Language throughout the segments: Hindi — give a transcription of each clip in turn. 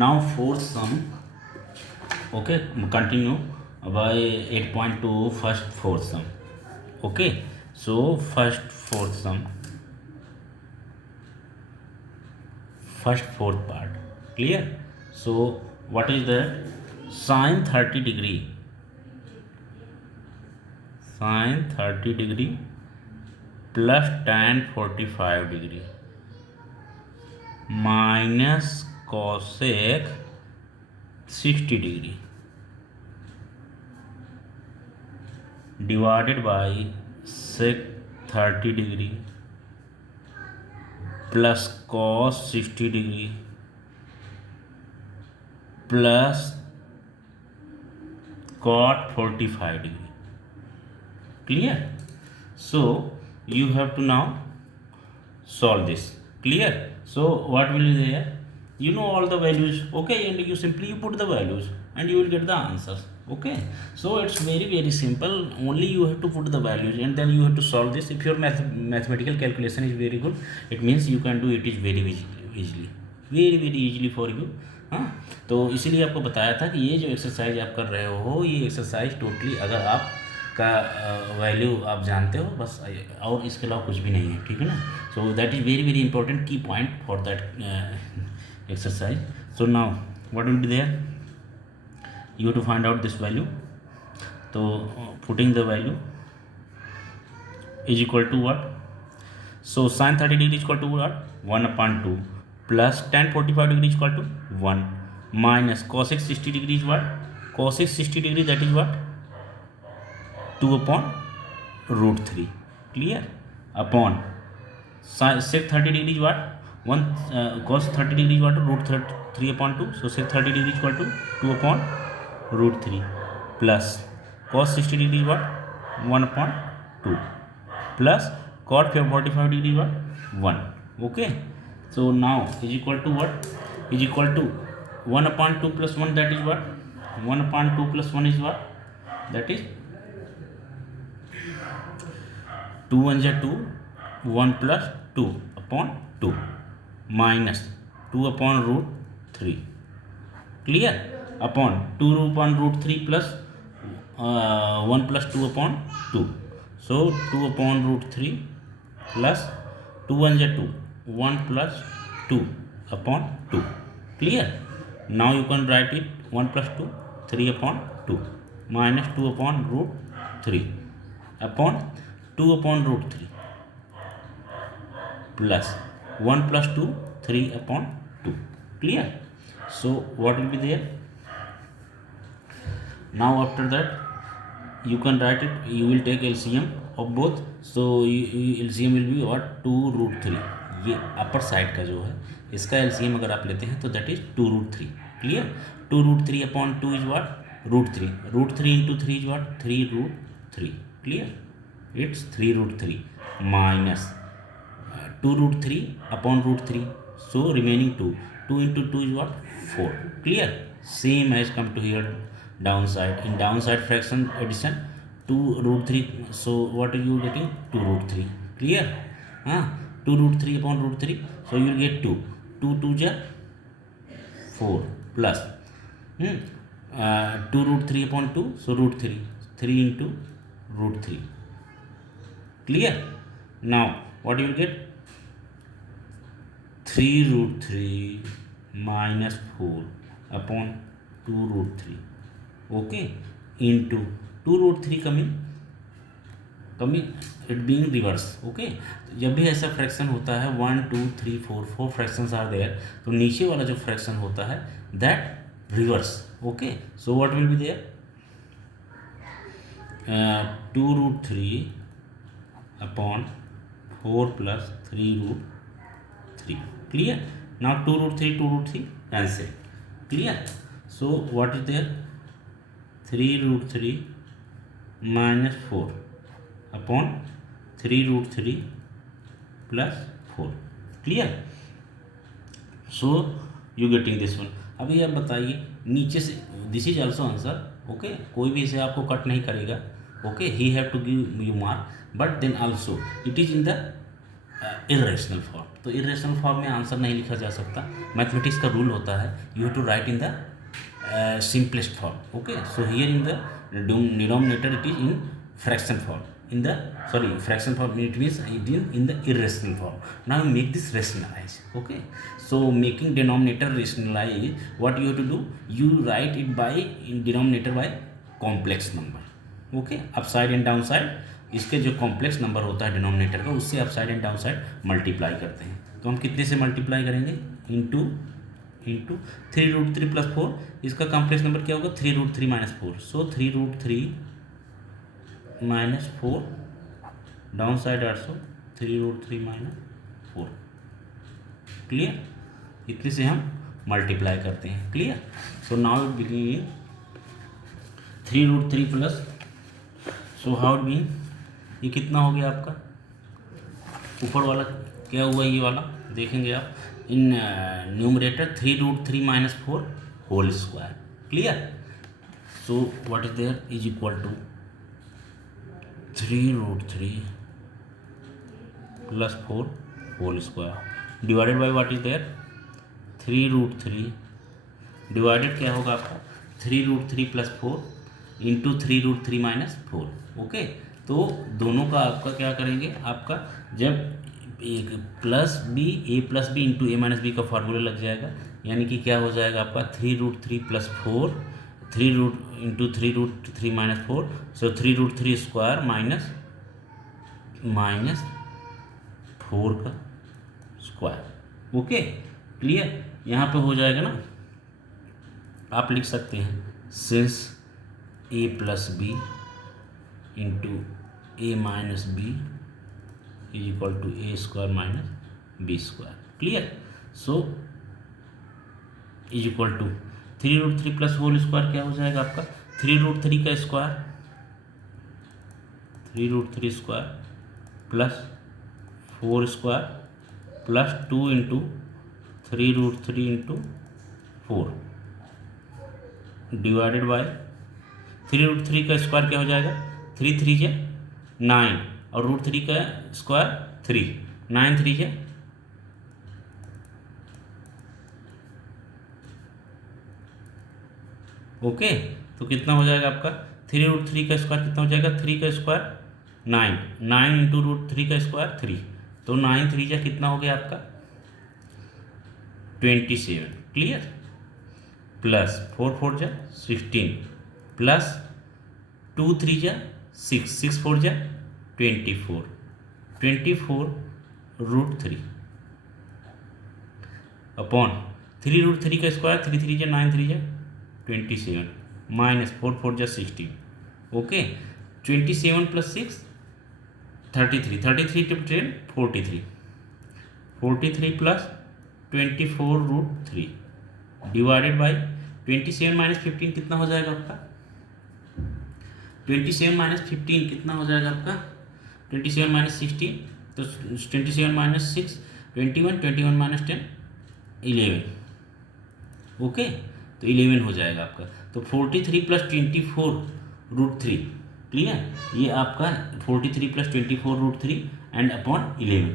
Now fourth sum. Okay, continue by 8.2 first fourth sum. Okay, so first fourth part clear. So what is that? Sine 30 degree plus tan 45 degree minus cosec 60 degree divided by sec 30 degree plus cos 60 degree plus cot 45 degree. Clear? So you have to now solve this. Clear? So what will be there? You know all the values. Okay, and you simply put the values and you will get the answers. Okay, so it's very simple. Only you have to put the values and then you have to solve this. If your mathematical calculation is very good, it means you can do it is very easily, very easily for you. हाँ, तो इसीलिए आपको बताया था कि ये जो एक्सरसाइज आप कर रहे हो, ये एक्सरसाइज टोटली अगर आप का वैल्यू आप जानते हो बस, और इसके अलावा कुछ भी नहीं है. ठीक है ना. So that is very important key point for that exercise. So now what will be there, you have to find out this value. So putting the value is equal to what? So sin 30 degree is equal to what? 1/2 plus tan 45 degree is equal to 1 minus cosec 60 degree is what? Cosec 60 degree, that is what? 2/√3. Clear? Upon sec 30 degree is what? 1 cos 30 degree is what? √3/2. So sec 30 degree is equal to 2/√3 plus cos 60 degree is what? 1/2 plus cot 45 degree is what? 1. Okay, so now is equal to what? Is equal to 1/2 plus 1, that is what? 1/2 plus 1 is what? That is 2 1 is 2, 1 plus 2/2 minus 2/√3. Clear? Upon 2/√3 plus 1 plus 2/2. So 2/√3 plus 2 1 is 2, 1 plus 2/2. Clear? Now you can write it 1 plus 2, 3/2 minus 2/√3 upon 2/√3 plus 1 plus 2, 3/2. Clear? So what will be there? Now after that you can write it, you will take LCM of both. So LCM will be what? 2√3. ये अपर साइड का जो है इसका LCM अगर आप लेते हैं तो that is 2√3. Clear? 2√3/2 is what? √3. √3 into 3 is what? 3√3. Clear? It's 3√3 minus 2√3/√3. So remaining 2. 2 into 2 is what? 4. Clear? Same as come to here downside. In downside fraction addition 2√3. So what are you getting? 2√3. Clear? 2√3/√3. So you will get 2. 2 2 is 4 plus 2√3/2. So √3. 3 into √3. Clear? Now what you will get? 3√3 minus 4 upon 2√3. Okay, into 2√3 coming it being reverse. Okay, जब भी ऐसा फ्रैक्शन होता है 1 2 3 4 फ्रैक्शंस आर देयर, तो नीचे वाला जो फ्रैक्शन होता है that reverse. Okay, so what will be there? 2√3 upon 4 plus 3√3. Clear? Now 2√3 cancel. Clear? So what is there? 3√3 minus 4 upon 3√3 plus 4. Clear? So you getting this one. अभी आप बताइए नीचे से, this is also answer. Okay, कोई भी इसे आपको कट नहीं करेगा. Okay, he have to give you mark, but then also it is in the irrational form. तो इरेशनल फॉर्म में आंसर नहीं लिखा जा सकता। मैथमेटिक्स का रूल होता है you have to write in the simplest form. Okay, so here in the denominator it is in fraction form, in the fraction form, it means it is in the irrational form. Now make this rationalize. Okay, so making denominator rationalize, what you have to do, you write it by in denominator by complex number. Okay, upside and downside, इसके जो कॉम्प्लेक्स नंबर होता है डिनोमिनेटर का, उससे अपसाइड एंड डाउनसाइड मल्टीप्लाई करते हैं। तो हम कितने से मल्टीप्लाई करेंगे, इंटू 3√3 + 4, इसका कॉम्प्लेक्स नंबर क्या होगा, 3√3 - 4, so 3√3 - 4, down side also 3√3 - 4। Clear, इतने से हम मल्टीप्लाई करते हैं। Clear, so now begin 3√3 plus, so how been, ये कितना हो गया आपका, ऊपर वाला क्या हुआ, ये वाला देखेंगे आप, in numerator 3√3 - 4 whole square. Clear, so what is there is equal to 3√3 + 4 whole square divided by what is there 3√3 divided क्या होगा आपका 3√3 + 4 इंटू 3√3 - 4। ओके, तो दोनों का आपका क्या करेंगे, आपका जब एक plus B A plus B into A minus B का फार्मूला लग जाएगा, यानी कि क्या हो जाएगा आपका 3√3 + 4 इंटू 3√3 - 4, सो 3√3 स्क्वायर माइनस 4 का स्क्वायर। ओके, क्लियर, यहाँ पे हो जाएगा ना, आप लिख सकते हैं since A plus B into A minus B is equal to A square minus B square. Clear, so is equal to 3√3 + whole square क्या हो जाएगा आपका 3√3 का square, 3√3 square plus 4 square plus 2 into 3√3 into 4 divided by 3√3 का स्क्वायर क्या हो जाएगा 3 3 जा 9 और √3 का स्क्वायर 3, 9 3 जा ओके, तो कितना हो जाएगा आपका 3√3 का स्क्वायर कितना हो जाएगा 3 का स्क्वायर 9, 9 इंटू √3 का स्क्वायर 3, तो 9 3 जा कितना हो गया आपका 27। क्लियर, प्लस 4 4 जा 16 प्लस 2 3 जा 6, 6 4 जा 24, 24√3 अपॉन 3√3 का स्क्वायर 3 3 जा 9 3 जा 27 माइनस 4 4 जा 16। ओके, 27 + 6 33, 33 × 10 43, 43 प्लस 24√3 डिवाइडेड बाई 27 - 15 कितना हो जाएगा आपका 27 - 15 कितना हो जाएगा आपका 27 - 16, तो 27 - 6 21, 21 - 10 11। ओके, तो 11 हो जाएगा आपका, तो 43 + 24√3। क्लियर, ये आपका 43 + 24√3 एंड अपॉन 11।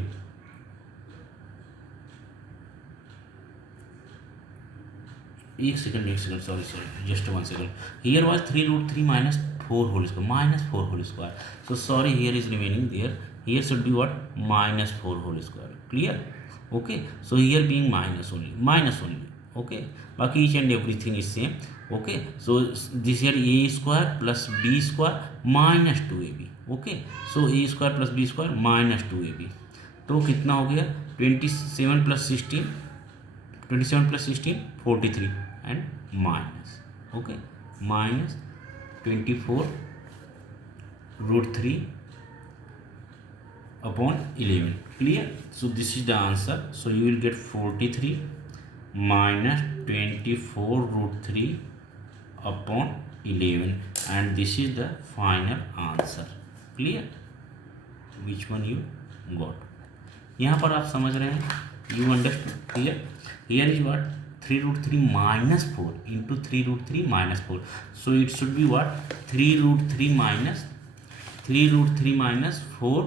एक second sorry just 1 second, here was 3√3 - 4 whole square -4 whole square, so sorry here is remaining there, here should be what -4 whole square. Clear, okay, so here being minus only okay, बाकी each and everything is same. Okay, so this here a square plus b square -2ab। So, सो a square plus b square -2ab, तो कितना हो गया 27 + 16 43 and minus, okay, minus 24√3 upon 11। Clear, so this is the answer, so you will get 43 minus 24√3 upon 11 and this is the final answer। Clear, which one you got, यहाँ पर आप समझ रहे हैं, you understood। Clear, here is what 3√3 minus 4 into 3√3 minus 4, so it should be what 3√3 minus 4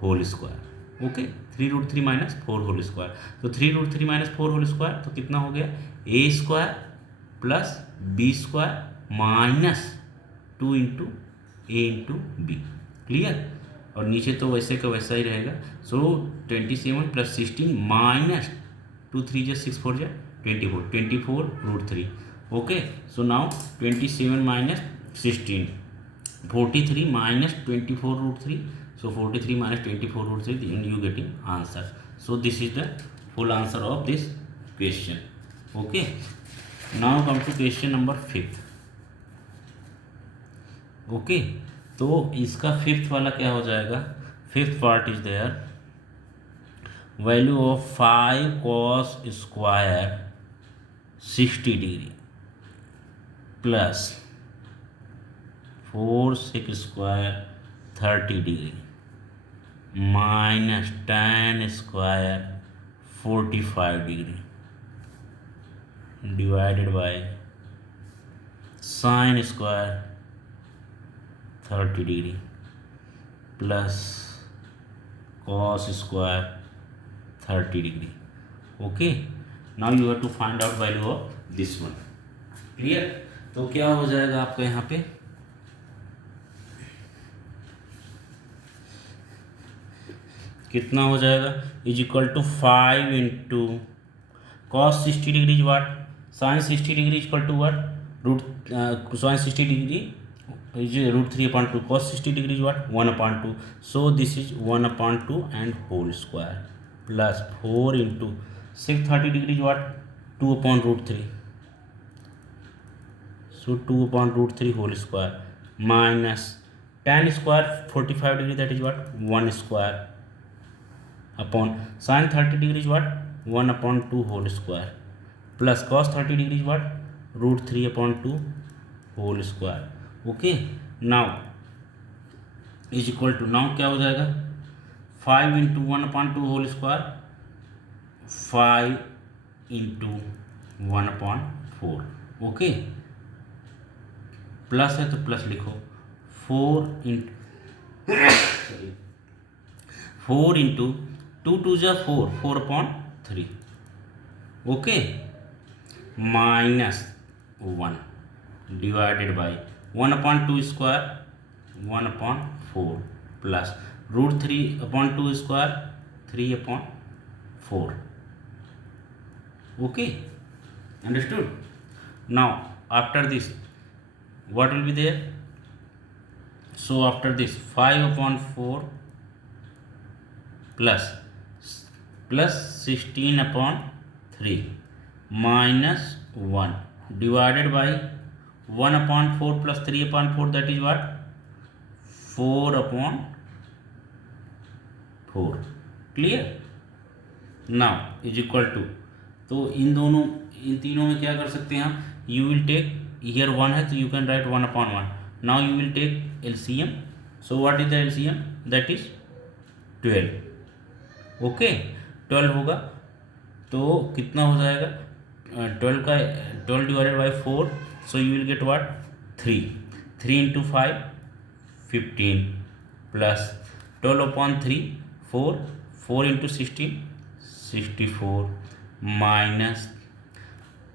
whole square। Okay, 3√3 minus 4 whole square, तो 3√3 माइनस 4 होल स्क्वायर तो कितना हो गया, a square plus b square minus 2 into a into b. Clear, और नीचे तो वैसे का वैसा ही रहेगा। सो 27 प्लस 16 माइनस 2 3 जा 6 4 जा 24√3। Okay, so now 27 minus 16 43 minus 24√3. So 43 minus 24√3, and you getting answer. So this is the full answer of this question. Okay, now come to question number 5th. Okay, तो इसका 5th वाला क्या हो जाएगा, 5th part is there, value of 5 cos square 60 degree plus 4 sec square 30 degree minus tan square 45 degree divided by sin square 30 degree plus cos square 30 degree. Okay, now you have to find out value of this one. Clear, तो क्या हो जाएगा आपका यहाँ पे, कितना हो जाएगा, is equal to 5 into cos 60 degree is what, sine 60 degree equal to what, sine 60 degree is √3/2, cos 60 degree is what 1/2, so this is 1/2 and whole square plus 4 into sec 30 degree is what 2/√3, so 2/√3 whole square minus tan square 45 degree that is what 1 square upon sine 30 degree is what 1/2 whole square plus cos 30 degree is what √3/2 whole square. Okay, now is equal to, now क्या हो जाएगा, 5 into 1/2 whole square 5 into 1/4। Okay, plus है तो प्लस लिखो, 4 इंटू 2 2 जा 4 4/3। Okay, minus 1 divided by 1/2 square 1/4 plus √3/2 square 3/4। Okay, understood. Now after this what will be there, so after this 5/4 plus 16/3 minus 1 divided by 1/4 plus 3/4 that is what 4/4। Clear, now is equal to, तो इन तीनों में क्या कर सकते हैं हम, यू विल टेक, here 1 है तो you can write 1/1, now you will take LCM, so what is the LCM, that is 12। Okay, 12 होगा तो कितना हो जाएगा, 12 का 12 divided by 4, so you will get what 3 into 5 15 plus 12/3 4 into 16 64 minus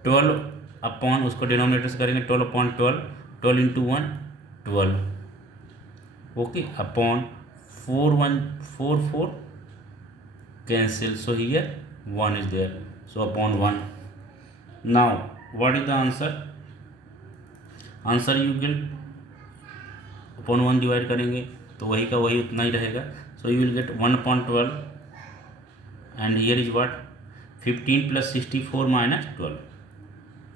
12 upon, उसको डिनोमिनेटर से करेंगे 12/12, 12 इंटू 1 12। Okay, upon 4 1 4 4 cancel, so here 1 is there, so upon 1। Now what is the answer, answer you will upon 1 divide करेंगे तो वही का वही उतना ही रहेगा, so you will get 1/12 and here is what 15 plus 64 minus 12,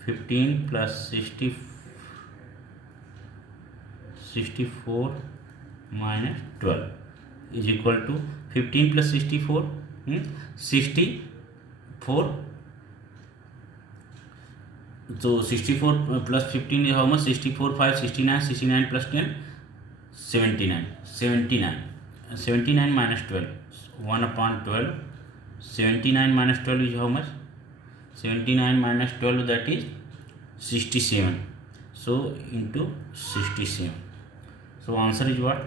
15 plus 64 minus 12 is equal to 15 plus 64 64, तो 64 plus 15 how much, 64 5 69 69 plus 10 79 minus 12 1/12, 79 minus 12 is how much, 79 minus 12 that is 67, so into 67, so answer is what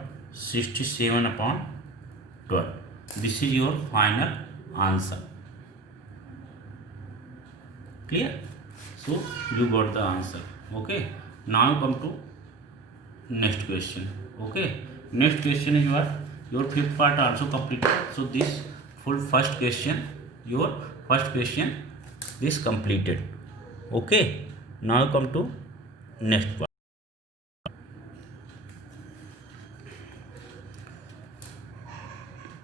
67/12। This is your final answer. Clear? So you got the answer. Okay. Now you come to next question. Okay. Next question is what? Your fifth part also completed. So this full first question, your first question, this completed. Okay. Now you come to next part.